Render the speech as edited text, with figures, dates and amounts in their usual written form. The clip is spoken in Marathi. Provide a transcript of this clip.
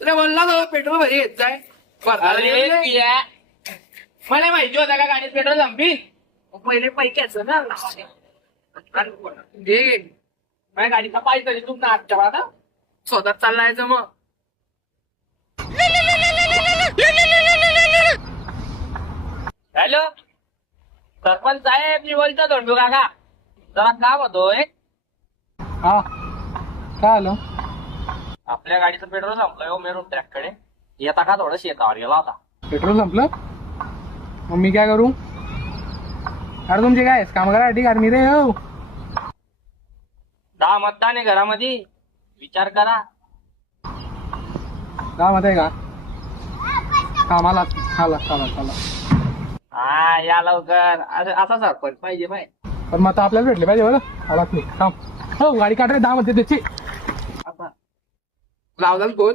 तुला बोलला तो पेट्रोल भरी येत जाय अरे पिया, मला माहिती होता का गाडीत पेट्रोल संपी. पहिले पैक्याचं ना घे माझ्या गाडीचा पाय तरी तुमचा आजच्या बाळा. स्वतः चाललायचं मग. हॅलो सरपंच साहेब, मी बोलतो धोंडू काका. जरा काम होतोय. हा काय आलं? आपल्या गाडीचं पेट्रोल संपलंय हो मेरून ट्रॅककडे. येता का थोडं शेतावर गेला होता. पेट्रोल संपलं? मग मी काय करू? अरे तुमचे काय कामगारासाठी गाडी रे हो. 10 मतदान आहे घरामध्ये, विचार करा. काय मत आहे का? कामाला आला चला चला. हा या लवकर. असा सरपंच पाहिजे बाय. पण मग आपल्याला भेटले पाहिजे बरं. आला नाही थांब. हो गाडी काढ रे 10 मध्ये त्याची. लावला कोण